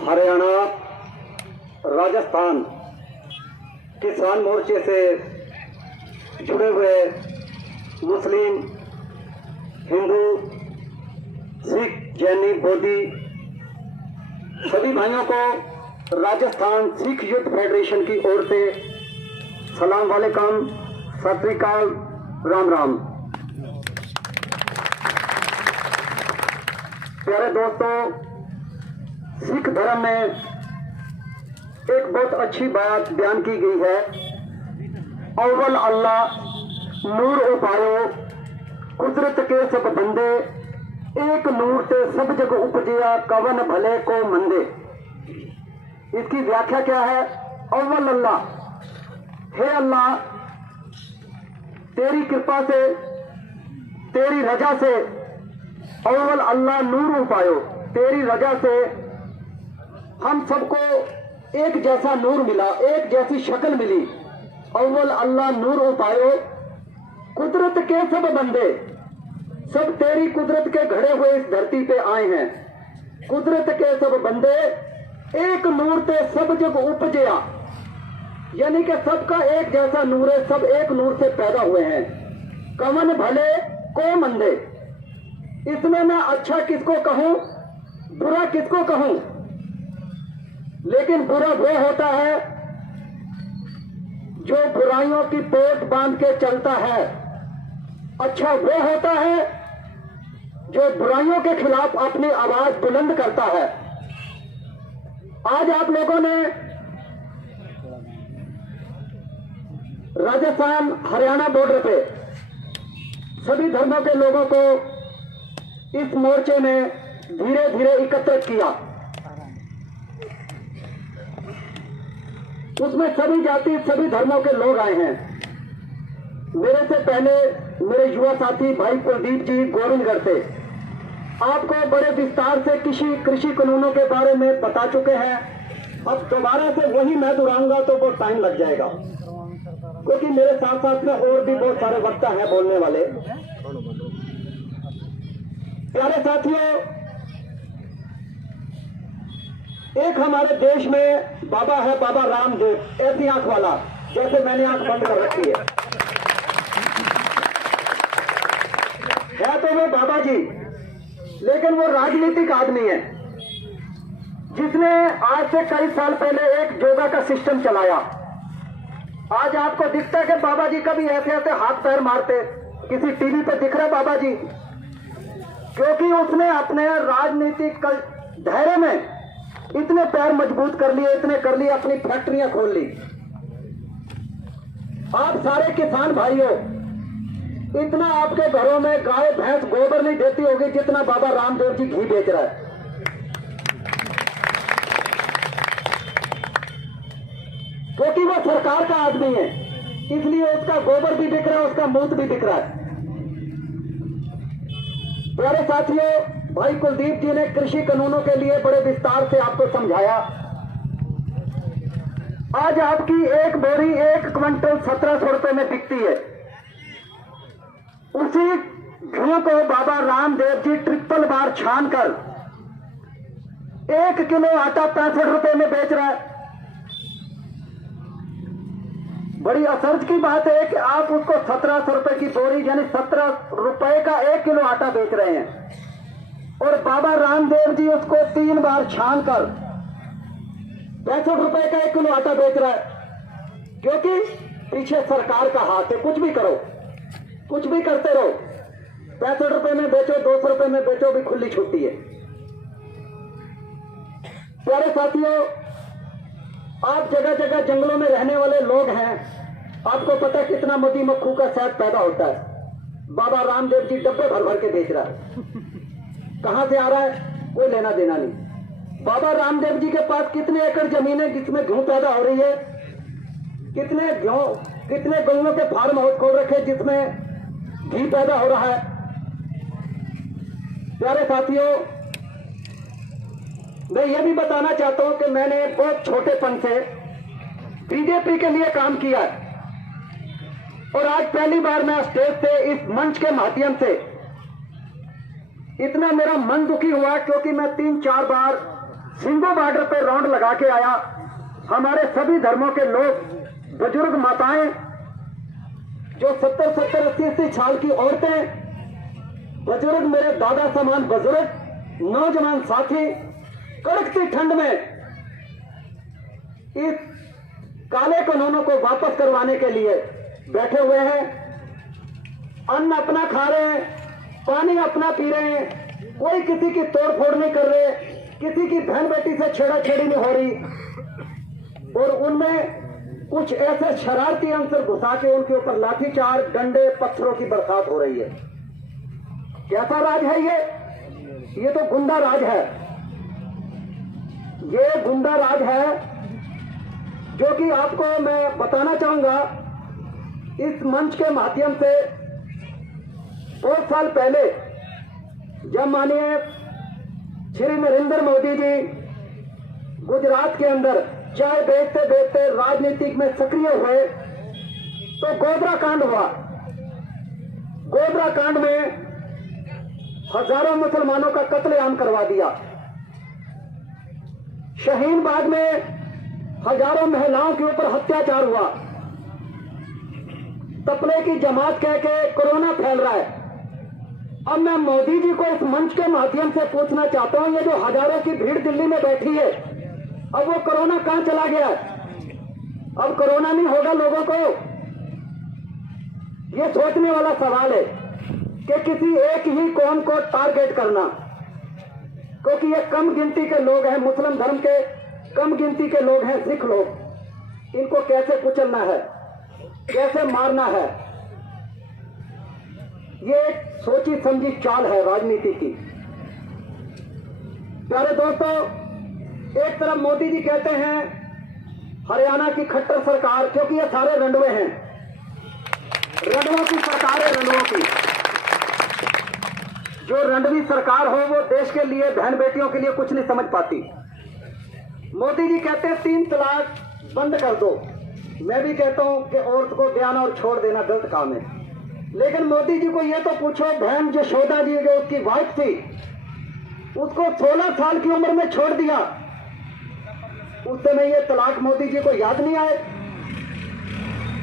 हरियाणा, राजस्थान किसान मोर्चे से जुड़े हुए मुस्लिम, हिंदू, सिख, जैनी, बोधी सभी भाइयों को राजस्थान सिख यूथ फेडरेशन की ओर से सलाम वालेकुम, सत श्री अकाल, राम राम। प्यारे दोस्तों, सिख धर्म में एक बहुत अच्छी बात बयान की गई है। अव्वल अल्लाह नूर उपायो, कुदरत के सब बंदे, एक नूर से सब जग उपजिया, कवन भले को मंदे। इसकी व्याख्या क्या है? अव्वल अल्लाह, हे अल्लाह, तेरी कृपा से, तेरी रजा से, अव्वल अल्लाह नूर उपायो, तेरी रजा से हम सबको एक जैसा नूर मिला, एक जैसी शक्ल मिली। अव्वल अल्लाह नूर उपायो, कुदरत के सब बंदे, सब तेरी कुदरत के घड़े हुए इस धरती पे आए हैं। कुदरत के सब बंदे एक नूर से सब जग उपजया, यानी कि सबका एक जैसा नूर है, सब एक नूर से पैदा हुए हैं। कवन भले को मंदे, इसमें मैं अच्छा किसको कहूं, बुरा किसको कहूं? लेकिन बुरा वो होता है जो बुराइयों की पोट बांध के चलता है। अच्छा वो होता है जो बुराइयों के खिलाफ अपनी आवाज बुलंद करता है। आज आप लोगों ने राजस्थान हरियाणा बॉर्डर पे सभी धर्मों के लोगों को इस मोर्चे में धीरे धीरे एकत्रित किया। उसमें सभी जाति, सभी धर्मों के लोग आए हैं। मेरे से पहले मेरे युवा साथी भाई कुलदीप जी गोविंदगढ़ से आपको बड़े विस्तार से कृषि कानूनों के बारे में बता चुके हैं। अब दोबारा से वही मैं दोहराऊंगा तो बहुत टाइम लग जाएगा, क्योंकि मेरे साथ साथ में और भी बहुत सारे वक्ता हैं बोलने वाले। प्यारे साथियों, एक हमारे देश में बाबा है, बाबा रामदेव, ऐसी आंख वाला, जैसे मैंने आंख बंद कर रखी है तो वो बाबा जी, लेकिन वो राजनीतिक आदमी है जिसने आज से कई साल पहले एक योगा का सिस्टम चलाया। आज आपको दिखता है कि बाबा जी कभी ऐसे ऐसे हाथ पैर मारते, किसी टीवी पर दिख रहा है बाबा जी, क्योंकि उसने अपने राजनीतिक दायरे में इतने पैर मजबूत कर लिए, इतने कर लिए, अपनी फैक्ट्रियां खोल ली। आप सारे किसान भाइयों, इतना आपके घरों में गाय भैंस गोबर नहीं देती होगी जितना बाबा रामदेव जी घी बेच रहा है। क्योंकि वो सरकार का आदमी है, इसलिए उसका गोबर भी बिक रहा है, उसका मूत भी बिक रहा है। प्यारे साथियों, भाई कुलदीप जी ने कृषि कानूनों के लिए बड़े विस्तार से आपको समझाया। आज आपकी एक बोरी 1 क्विंटल 1700 रुपए में बिकती है। उसी घी को बाबा रामदेव जी ट्रिपल बार छान कर 1 किलो आटा 65 रुपए में बेच रहा है। बड़ी असर्ज की बात है कि आप उसको 1700 रुपए की बोरी, यानी 17 रुपए का 1 किलो आटा बेच रहे हैं, और बाबा रामदेव जी उसको 3 बार छान कर 65 रुपए का 1 किलो आटा बेच रहा है। क्योंकि पीछे सरकार का हाथ है। कुछ भी करो, कुछ भी करते रहो, 65 रुपए में बेचो, 200 रुपए में बेचो, भी खुली छुट्टी है। प्यारे साथियों, आप जगह जगह जंगलों में रहने वाले लोग हैं, आपको पता कितना मधु मक्खू का शहद पैदा होता है। बाबा रामदेव जी डब्बे भर भर के बेच रहा है। कहां से आ रहा है कोई लेना देना नहीं। बाबा रामदेव जी के पास कितने एकड़ जमीन है जिसमें गेहूं पैदा हो रही है, कितने गौओं के फार्म हाउस खोल रखे जिसमें घी पैदा हो रहा है। प्यारे साथियों, मैं ये भी बताना चाहता हूं कि मैंने बहुत छोटेपन से बीजेपी के लिए काम किया है, और आज पहली बार मैं स्टेज से, इस मंच के माध्यम से इतना मेरा मन दुखी हुआ, क्योंकि मैं 3-4 बार सिंगो बॉर्डर पे राउंड लगा के आया। हमारे सभी धर्मों के लोग, बुजुर्ग माताएं, जो 70-70, 80-80 साल की औरतें, बुजुर्ग, मेरे दादा समान बुजुर्ग, नौजवान साथी, कड़कती ठंड में इस काले कानूनों को वापस करवाने के लिए बैठे हुए हैं। अन्न अपना खा रहे हैं, पानी अपना पी रहे हैं, कोई किसी की तोड़फोड़ नहीं कर रहे, किसी की बहन बेटी से छेड़ाछेड़ी नहीं हो रही, और उनमें कुछ ऐसे शरारती अंसर घुसा के उनके ऊपर लाठीचार्ज, डंडे, पत्थरों की बरसात हो रही है। कैसा राज है ये तो गुंडा राज है। ये गुंडा राज है जो कि आपको मैं बताना चाहूंगा इस मंच के माध्यम से। बहुत साल पहले जब माननीय श्री नरेंद्र मोदी जी गुजरात के अंदर चाय बेचते बेचते राजनीतिक में सक्रिय हुए तो गोधरा कांड हुआ। गोधरा कांड में हजारों मुसलमानों का कत्लेआम करवा दिया। शाहीन बाग में हजारों महिलाओं के ऊपर अत्याचार हुआ। तपले की जमात कह के कोरोना फैल रहा है। अब मैं मोदी जी को इस मंच के माध्यम से पूछना चाहता हूं, ये जो हजारों की भीड़ दिल्ली में बैठी है, अब वो कोरोना कहां चला गया? अब कोरोना नहीं होगा लोगों को? ये सोचने वाला सवाल है कि किसी एक ही कौम को टारगेट करना, क्योंकि ये कम गिनती के लोग हैं, मुस्लिम धर्म के कम गिनती के लोग हैं, सिख लोग, इनको कैसे कुचलना है, कैसे मारना है, ये एक सोची समझी चाल है राजनीति की। प्यारे दोस्तों, एक तरफ मोदी जी कहते हैं हरियाणा की खट्टर सरकार, क्योंकि ये सारे रंडवे हैं, रंडवों की सरकार है, रंडवों की। जो रंडवी सरकार हो वो देश के लिए, बहन बेटियों के लिए कुछ नहीं समझ पाती। मोदी जी कहते हैं 3 तलाक बंद कर दो। मैं भी कहता हूं कि औरत को ब्याना और छोड़ देना गलत काम है, लेकिन मोदी जी को ये तो पूछो, बहन यशोदा जी जो उसकी वाइफ थी, उसको 16 साल की उम्र में छोड़ दिया। उस समय ये तलाक मोदी जी को याद नहीं आए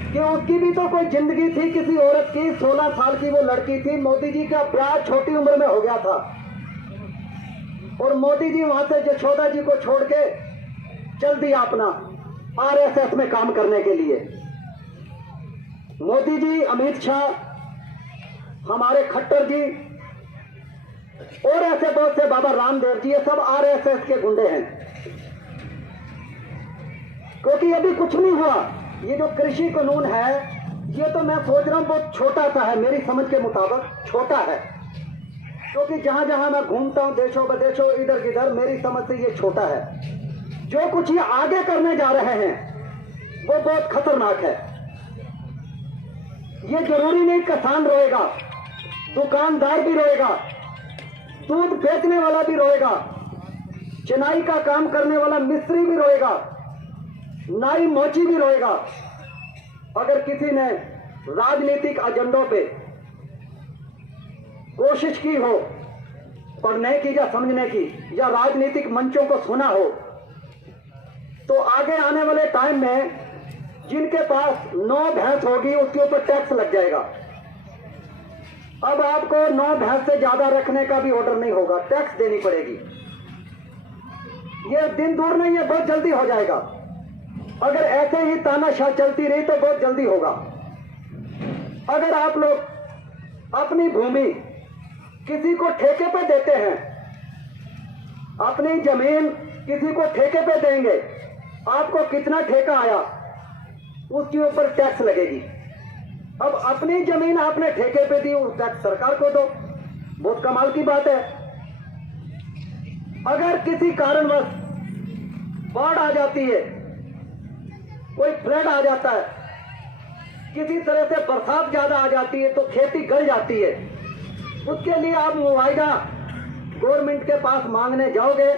कि उसकी भी तो कोई जिंदगी थी किसी औरत की, 16 साल की वो लड़की थी। मोदी जी का ब्याह छोटी उम्र में हो गया था और मोदी जी वहां से यशोदा जी को छोड़ के चल दिया अपना आरएसएस में काम करने के लिए। मोदी जी, अमित शाह, हमारे खट्टर जी और ऐसे बहुत से, बाबा रामदेव जी, ये सब आरएसएस के गुंडे हैं। क्योंकि अभी कुछ नहीं हुआ। ये जो कृषि कानून है, ये तो मैं सोच रहा हूं बहुत छोटा सा है, मेरी समझ के मुताबिक छोटा है, क्योंकि जहां जहां मैं घूमता हूं देशों विदेशों, इधर किधर, मेरी समझ से ये छोटा है। जो कुछ ये आगे करने जा रहे हैं वो बहुत खतरनाक है। ये जरूरी नहीं किसान रोएगा, दुकानदार भी रोएगा, दूध बेचने वाला भी रोएगा, चिनाई का काम करने वाला मिस्त्री भी रोएगा, नाई मोची भी रोएगा। अगर किसी ने राजनीतिक एजेंडों पे कोशिश की हो पढ़ने की या समझने की, या राजनीतिक मंचों को सुना हो, तो आगे आने वाले टाइम में जिनके पास 9 भैंस होगी उसके ऊपर टैक्स लग जाएगा। अब आपको 9 भैंस से ज्यादा रखने का भी ऑर्डर नहीं होगा, टैक्स देनी पड़ेगी। ये दिन दूर नहीं है, बहुत जल्दी हो जाएगा। अगर ऐसे ही तानाशाह चलती रही तो बहुत जल्दी होगा। अगर आप लोग अपनी भूमि किसी को ठेके पे देते हैं, अपनी जमीन किसी को ठेके पे देंगे, आपको कितना ठेका आया उसके ऊपर टैक्स लगेगी। अब अपनी जमीन आपने ठेके पे दी, उस टैक्स सरकार को दो, बहुत कमाल की बात है। अगर किसी कारणवश बाढ़ आ जाती है, कोई फ्लड आ जाता है, किसी तरह से बरसात ज्यादा आ जाती है तो खेती गल जाती है, उसके लिए आप मुआवजा गवर्नमेंट के पास मांगने जाओगे,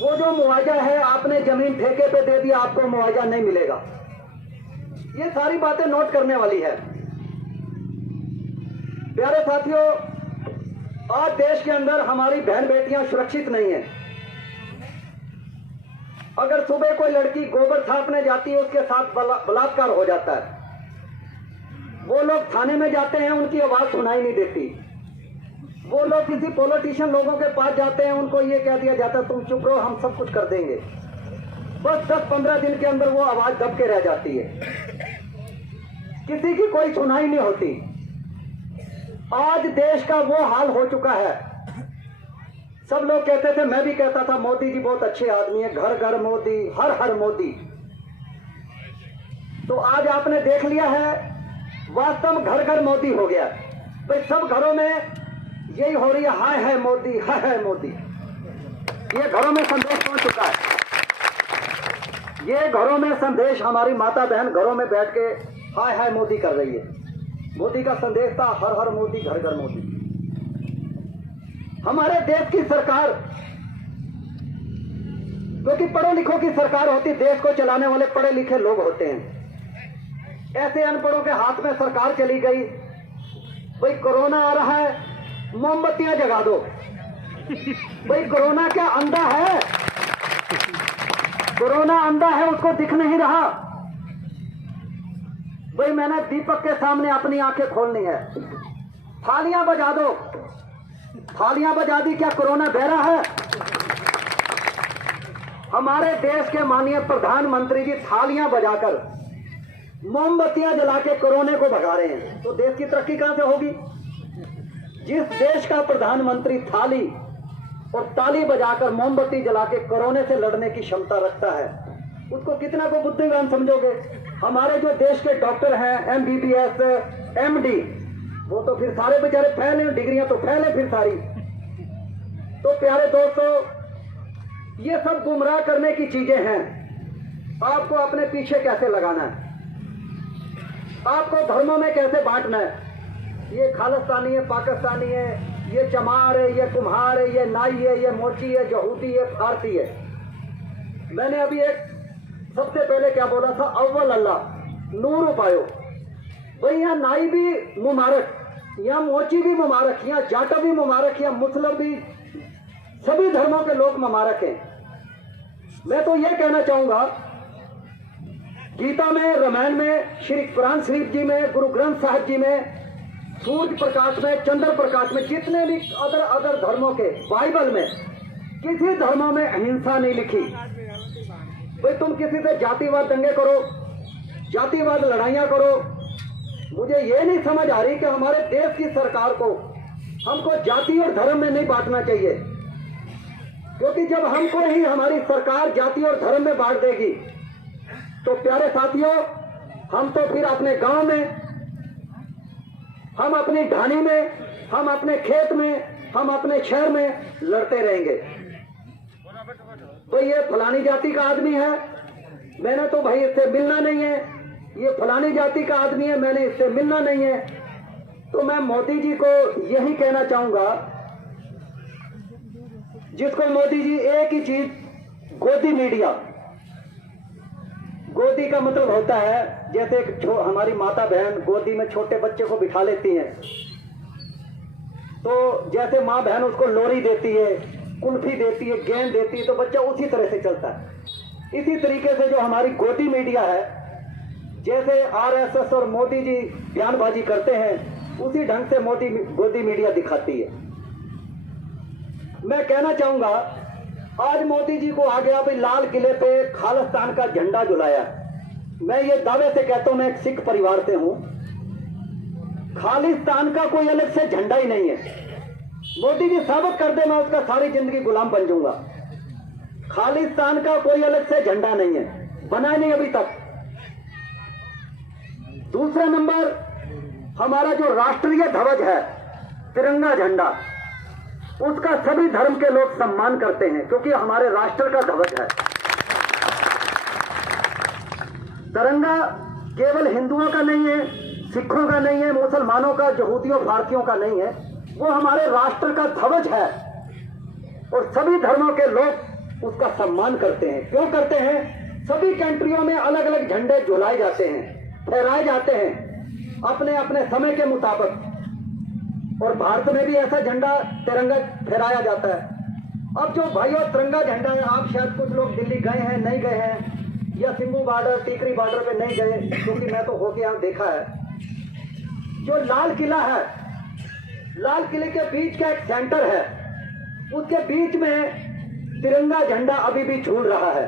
वो जो मुआवजा है आपने जमीन ठेके पे दे दिया, आपको मुआवजा नहीं मिलेगा। ये सारी बातें नोट करने वाली है। प्यारे साथियों, आज देश के अंदर हमारी बहन बेटियां सुरक्षित नहीं है। अगर सुबह कोई लड़की गोबर छापने जाती है, उसके साथ बलात्कार हो जाता है, वो लोग थाने में जाते हैं, उनकी आवाज सुनाई नहीं देती। वो लोग किसी पॉलिटिशियन लोगों के पास जाते हैं, उनको ये कह दिया जाता है तुम चुप रहो, हम सब कुछ कर देंगे। बस 10-15 दिन के अंदर वो आवाज दब के रह जाती है, किसी की कोई सुनाई नहीं होती। आज देश का वो हाल हो चुका है। सब लोग कहते थे, मैं भी कहता था मोदी जी बहुत अच्छे आदमी है, घर घर मोदी, हर हर मोदी। तो आज आपने देख लिया है, वास्तव में घर घर मोदी हो गया भाई। सब घरों में यही हो रही है, हाय हाय मोदी, हाय हाय मोदी। ये घरों में संदेश पहुंच चुका है। ये घरों में संदेश, हमारी माता बहन घरों में बैठ के हाय हाय मोदी कर रही है। मोदी का संदेश था हर हर मोदी, घर घर मोदी। हमारे देश की सरकार, क्योंकि पढ़ो लिखों की सरकार होती, देश को चलाने वाले पढ़े लिखे लोग होते हैं। ऐसे अनपढ़ों के हाथ में सरकार चली गई, भाई कोरोना आ रहा है, मोमबत्तियां जगा दो। भाई कोरोना क्या अंधा है? कोरोना अंधा है, उसको दिख नहीं रहा। भाई मैंने दीपक के सामने अपनी आंखें खोलनी है, थालियां बजा दो। थालियां बजा दी, क्या कोरोना बहरा है? हमारे देश के माननीय प्रधानमंत्री जी थालियां बजाकर, मोमबत्तियां जला के कोरोना को भगा रहे हैं, तो देश की तरक्की कहां से होगी? जिस देश का प्रधानमंत्री थाली और ताली बजाकर, मोमबत्ती जला के कोरोना से लड़ने की क्षमता रखता है, उसको कितना को बुद्धिमान समझोगे? हमारे जो देश के डॉक्टर हैं, MBBS, MD, वो तो फिर सारे बेचारे फैले, डिग्रियां तो फैले फिर सारी। तो प्यारे दोस्तों, ये सब गुमराह करने की चीजें हैं। आपको अपने पीछे कैसे लगाना है, आपको धर्मों में कैसे बांटना है। ये खालिस्तानी है, पाकिस्तानी है, ये चमार है, ये कुम्हार है, ये नाई है, ये मोची है, यहूदी है, फारसी है। मैंने अभी एक सबसे पहले क्या बोला था, अव्वल अल्लाह नूर उपायो। भाई यहाँ नाई भी मुबारक, यहाँ मोची भी मुबारक, यहाँ जाटा भी मुबारक, यहाँ मुस्लिम भी, सभी धर्मों के लोग मुबारक हैं। मैं तो यह कहना चाहूंगा, गीता में, रामायण में, श्री कुरान शरीफ जी में, गुरु ग्रंथ साहिब जी में, सूर्य प्रकाश में, चंद्र प्रकाश में, जितने भी अदर धर्मों के, बाइबल में किसी धर्मों में अहिंसा नहीं लिखी। भाई तुम किसी से जातिवाद दंगे करो, जातिवाद लड़ाइयां करो। मुझे ये नहीं समझ आ रही कि हमारे देश की सरकार को, हमको जाति और धर्म में नहीं बांटना चाहिए, क्योंकि जब हमको ही हमारी सरकार जाति और धर्म में बांट देगी, तो प्यारे साथियों, हम तो फिर अपने गांव में, हम अपनी ढानी में, हम अपने खेत में, हम अपने शहर में लड़ते रहेंगे। तो ये फलानी जाति का आदमी है, मैंने तो भाई इससे मिलना नहीं है, ये फलानी जाति का आदमी है, मैंने इससे मिलना नहीं है। तो मैं मोदी जी को यही कहना चाहूंगा, जिसको मोदी जी एक ही चीज, गोदी मीडिया। गोदी का मतलब होता है, जैसे एक हमारी माता बहन गोदी में छोटे बच्चे को बिठा लेती हैं, तो जैसे माँ बहन उसको लोरी देती है, कुल्फी देती है, गेंद देती है, तो बच्चा उसी तरह से चलता है। इसी तरीके से जो हमारी गोदी मीडिया है, जैसे RSS और मोदी जी बयानबाजी करते हैं, उसी ढंग से मोदी गोदी मीडिया दिखाती है। मैं कहना चाहूंगा, आज मोदी जी को आ गया भाई, लाल किले पे खालिस्तान का झंडा झुलाया। मैं ये दावे से कहता हूं, मैं एक सिख परिवार से हूं, खालिस्तान का कोई अलग से झंडा ही नहीं है। मोदी जी साबित कर दे, मैं उसका सारी जिंदगी गुलाम बन जाऊंगा। खालिस्तान का कोई अलग से झंडा नहीं है, बना नहीं अभी तक। दूसरा नंबर, हमारा जो राष्ट्रीय ध्वज है, तिरंगा झंडा, उसका सभी धर्म के लोग सम्मान करते हैं, क्योंकि हमारे राष्ट्र का ध्वज है। तिरंगा केवल हिंदुओं का नहीं है, सिखों का नहीं है, मुसलमानों का, यहूदियों, भारतीयों का नहीं है, वो हमारे राष्ट्र का ध्वज है। और सभी धर्मों के लोग उसका सम्मान करते हैं। क्यों करते हैं? सभी कंट्रियों में अलग अलग झंडे झुलाए जाते हैं, फहराए जाते हैं अपने अपने समय के मुताबिक। और भारत में भी ऐसा झंडा, तिरंगा फहराया जाता है। अब जो भाइयों तिरंगा झंडा है, आप शायद कुछ लोग दिल्ली गए हैं, नहीं गए हैं, या सिंगू बॉर्डर, टीकरी बॉर्डर पे नहीं गए, क्योंकि मैं तो होके यहाँ देखा है। जो लाल किला है, लाल किले के बीच का एक सेंटर है, उसके बीच में तिरंगा झंडा अभी भी झूल रहा है।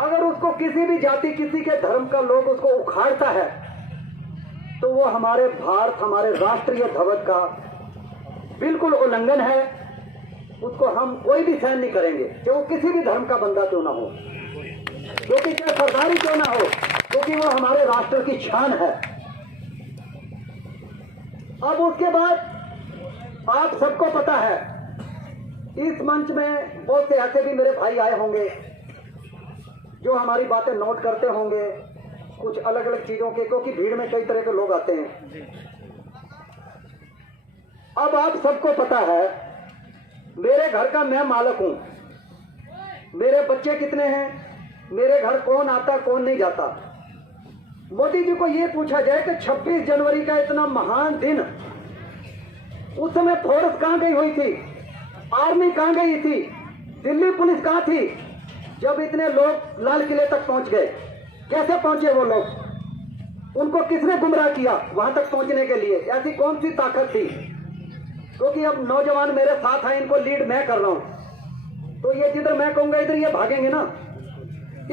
अगर उसको किसी भी जाति, किसी के धर्म का लोग उसको उखाड़ता है, तो वो हमारे भारत, हमारे राष्ट्रीय ध्वज का बिल्कुल उल्लंघन है। उसको हम कोई भी सहन नहीं करेंगे, चाहे वो किसी भी धर्म का बंदा क्यों ना हो, क्योंकि चाहे सरदारी क्यों ना हो, क्योंकि वो हमारे राष्ट्र की शान है। अब उसके बाद आप सबको पता है, इस मंच में बहुत से ऐसे भी मेरे भाई आए होंगे जो हमारी बातें नोट करते होंगे, कुछ अलग अलग चीजों के, क्योंकि भीड़ में कई तरह के लोग आते हैं। अब आप सबको पता है, मेरे घर का मैं मालिक हूं, मेरे बच्चे कितने हैं, मेरे घर कौन आता कौन नहीं जाता। मोदी जी को यह पूछा जाए कि 26 जनवरी का इतना महान दिन, उस समय फोर्स कहां गई हुई थी, आर्मी कहां गई थी, दिल्ली पुलिस कहां थी, जब इतने लोग लाल किले तक पहुंच गए? कैसे पहुंचे वो लोग? उनको किसने गुमराह किया वहां तक पहुंचने के लिए? ऐसी कौन सी ताकत थी? क्योंकि अब नौजवान मेरे साथ हैं, इनको लीड मैं कर रहा हूं, तो ये जिधर मैं कहूंगा इधर ये भागेंगे ना।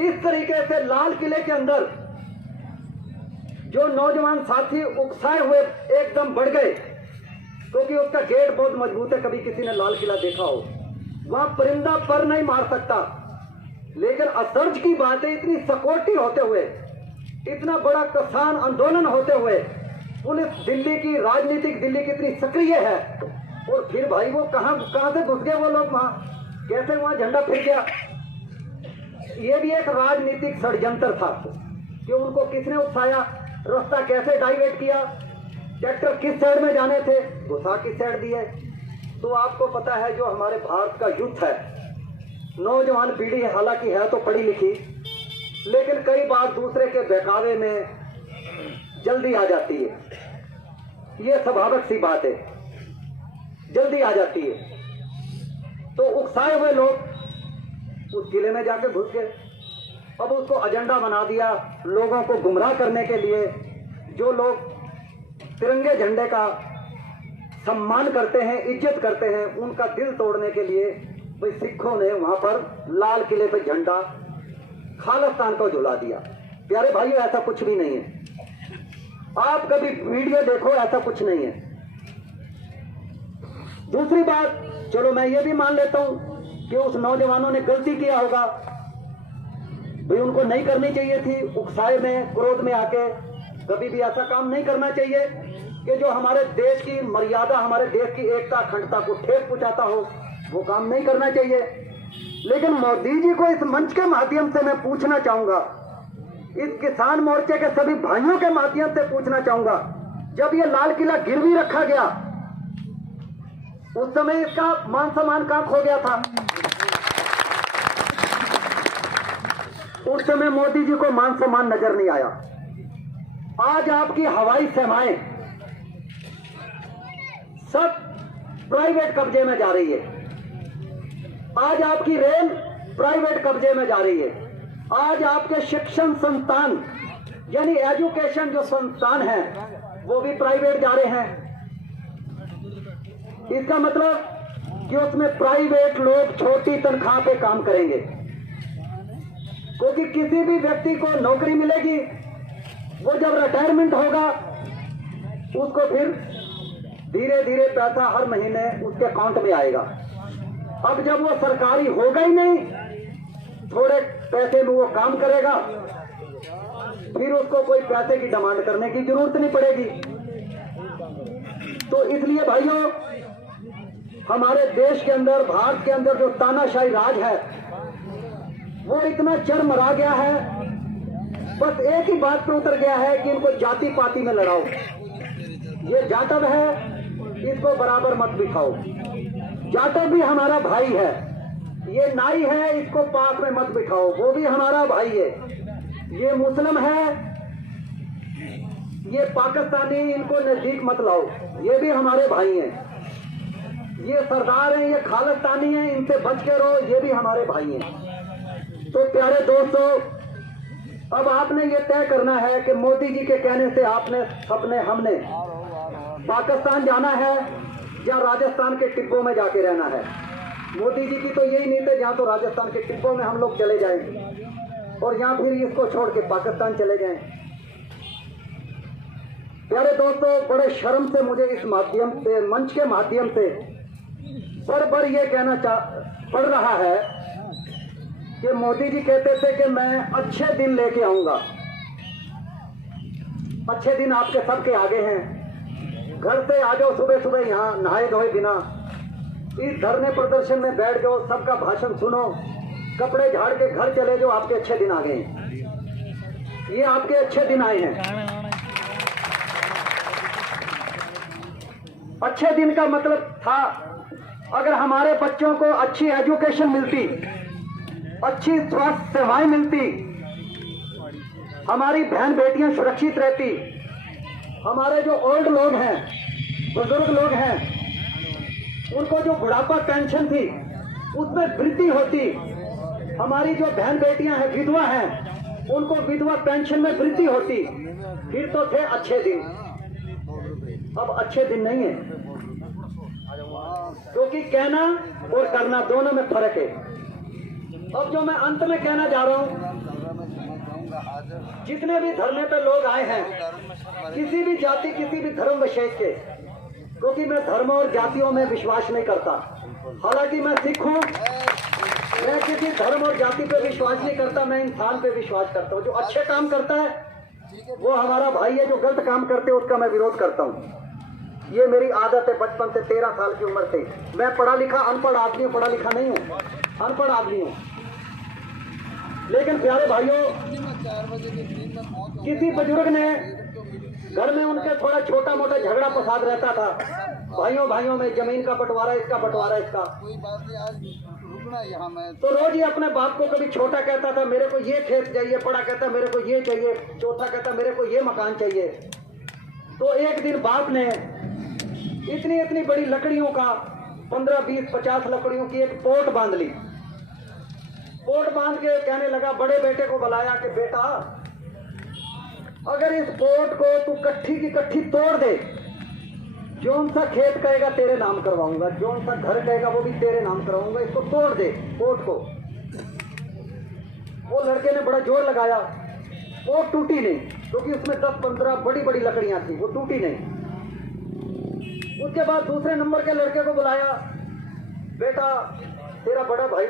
इस तरीके से लाल किले के अंदर जो नौजवान साथी उकसाए हुए एकदम बढ़ गए, क्योंकि उसका गेट बहुत मजबूत है। कभी किसी ने लाल किला देखा हो, वहां परिंदा पर नहीं मार सकता, लेकिन असर्ज की बात है, इतनी सिक्योरिटी होते हुए, इतना बड़ा किसान आंदोलन होते हुए, पुलिस दिल्ली की, राजनीतिक दिल्ली की इतनी सक्रिय है, और फिर भाई वो कहां से घुस गए वो लोग वहां, कैसे वहां झंडा फिर गया? ये भी एक राजनीतिक षड्यंत्र था कि उनको किसने उकसाया, रास्ता कैसे डाइवर्ट किया, ट्रैक्टर किस साइड में जाने थे, घुसा किस साइड दिए। तो आपको पता है जो हमारे भारत का युद्ध है, नौजवान पीढ़ी हालांकि है तो पढ़ी लिखी, लेकिन कई बार दूसरे के बहकावे में जल्दी आ जाती है। ये स्वाभाविक सी बात है, जल्दी आ जाती है। तो उकसाए हुए लोग उस किले में जाके घुस गए। अब उसको एजेंडा बना दिया लोगों को गुमराह करने के लिए। जो लोग तिरंगे झंडे का सम्मान करते हैं, इज्जत करते हैं, उनका दिल तोड़ने के लिए भाई सिखों ने वहां पर लाल किले पे झंडा खालिस्तान को झुला दिया। प्यारे भाइयों, ऐसा कुछ भी नहीं है। आप कभी वीडियो देखो, ऐसा कुछ नहीं है। दूसरी बात, चलो मैं ये भी मान लेता हूं कि उस नौजवानों ने गलती किया होगा, भाई उनको नहीं करनी चाहिए थी, उकसाए में, क्रोध में आके कभी भी ऐसा काम नहीं करना चाहिए कि जो हमारे देश की मर्यादा, हमारे देश की एकता, अखंडता को ठेस पहुंचाता हो, वो काम नहीं करना चाहिए। लेकिन मोदी जी को इस मंच के माध्यम से मैं पूछना चाहूंगा, इस किसान मोर्चे के सभी भाइयों के माध्यम से पूछना चाहूंगा, जब ये लाल किला गिरवी रखा गया, उस समय इसका मान सम्मान कहां खो गया था? उस समय मोदी जी को मान सम्मान नजर नहीं आया। आज आपकी हवाई सेवाएं सब प्राइवेट कब्जे में जा रही है। आज आपकी रेल प्राइवेट कब्जे में जा रही है। आज आपके शिक्षण संस्थान यानी एजुकेशन जो संस्थान है वो भी प्राइवेट जा रहे हैं। इसका मतलब कि उसमें प्राइवेट लोग छोटी तनख्वाह पे काम करेंगे, क्योंकि किसी भी व्यक्ति को नौकरी मिलेगी, वो जब रिटायरमेंट होगा उसको फिर धीरे धीरे पैसा हर महीने उसके अकाउंट में आएगा। अब जब वो सरकारी होगा ही नहीं, थोड़े पैसे में वो काम करेगा, फिर उसको कोई पैसे की डिमांड करने की जरूरत नहीं पड़ेगी। तो इसलिए भाइयों, हमारे देश के अंदर, भारत के अंदर जो तानाशाही राज है वो इतना चरमरा गया है, बस एक ही बात पर उतर गया है कि इनको जाति पाति में लड़ाओ। ये जाटव है, इसको बराबर मत बिठाओ। जाटव भी हमारा भाई है। ये नाई है, इसको पास में मत बिठाओ, वो भी हमारा भाई है। ये मुस्लिम है, ये पाकिस्तानी, इनको नजदीक मत लाओ, ये भी हमारे भाई हैं। ये सरदार हैं, ये खालिस्तानी हैं, इनसे बच के रहो, ये भी हमारे भाई हैं। तो प्यारे दोस्तों, अब आपने ये तय करना है कि मोदी जी के कहने से हमने पाकिस्तान जाना है या राजस्थान के टिब्बों में जाके रहना है। मोदी जी की तो यही नीति है, जहाँ तो राजस्थान के टिब्बों में हम लोग चले जाएंगे और यहाँ फिर इसको छोड़ के पाकिस्तान चले जाएं। प्यारे दोस्तों, बड़े शर्म से मुझे इस माध्यम से, मंच के माध्यम से बार ये कहना पड़ रहा है कि मोदी जी कहते थे कि मैं अच्छे दिन लेके आऊंगा। अच्छे दिन आपके सबके आगे हैं। घर से आ जाओ सुबह सुबह, यहाँ नहाए धोए बिना इस धरने प्रदर्शन में बैठ जाओ, सबका भाषण सुनो, कपड़े झाड़ के घर चले जाओ, आपके अच्छे दिन आ गए हैं। ये आपके अच्छे दिन आए हैं। अच्छे दिन का मतलब था, अगर हमारे बच्चों को अच्छी एजुकेशन मिलती, अच्छी स्वास्थ्य सेवाएं मिलती, हमारी बहन बेटियां सुरक्षित रहती, हमारे जो ओल्ड लोग हैं, बुजुर्ग लोग हैं, उनको जो बुढ़ापा पेंशन थी उसमें वृद्धि होती, हमारी जो बहन बेटियां हैं, विधवा हैं, उनको विधवा पेंशन में वृद्धि होती, फिर तो थे अच्छे दिन। अब अच्छे दिन नहीं है, क्योंकि कहना और करना दोनों में फर्क है। अब जो मैं अंत में कहना जा रहा हूं, जितने भी धरने पे लोग आए हैं, किसी भी जाति, किसी भी धर्म विशेष के, क्योंकि मैं धर्म और जातियों में विश्वास नहीं करता। हालांकि मैं सिख हूं, मैं किसी धर्म और जाति पे विश्वास नहीं करता, मैं इंसान पे विश्वास करता हूं। जो अच्छे काम करता है वो हमारा भाई है, जो गलत काम करते हैं उसका मैं विरोध करता हूं। ये मेरी आदत है बचपन से, 13 साल की उम्र से। मैं पढ़ा लिखा अनपढ़ आदमी हूँ, पढ़ा लिखा नहीं हूँ, अनपढ़ आदमी हूँ। लेकिन प्यारे भाइयों, किसी बुजुर्ग ने घर में उनके थोड़ा छोटा मोटा झगड़ा फसाद रहता था, भाइयों में जमीन का बंटवारा, इसका बंटवारा इसका, तो रोज ही अपने बाप को कभी छोटा कहता था मेरे को ये खेत चाहिए, बड़ा कहता मेरे को ये चाहिए, चौथा कहता मेरे को ये मकान चाहिए। तो एक दिन बाप ने इतनी बड़ी लकड़ियों का 15, 20, 50 लकड़ियों की एक पोट बांध ली। पोट बांध के कहने लगा, बड़े बेटे को बुलाया कि बेटा, अगर इस पोट को तू कट्ठी की कट्ठी तोड़ दे, जौन सा खेत कहेगा तेरे नाम करवाऊंगा, जौन सा घर कहेगा वो भी तेरे नाम करवाऊंगा, इसको तोड़ दे पोट को। वो लड़के ने बड़ा जोर लगाया, पोट टूटी नहीं, क्योंकि उसमें 10-15 बड़ी लकड़ियां थी, वो टूटी नहीं। उसके बाद दूसरे नंबर के लड़के को बुलाया, बेटा तेरा बड़ा भाई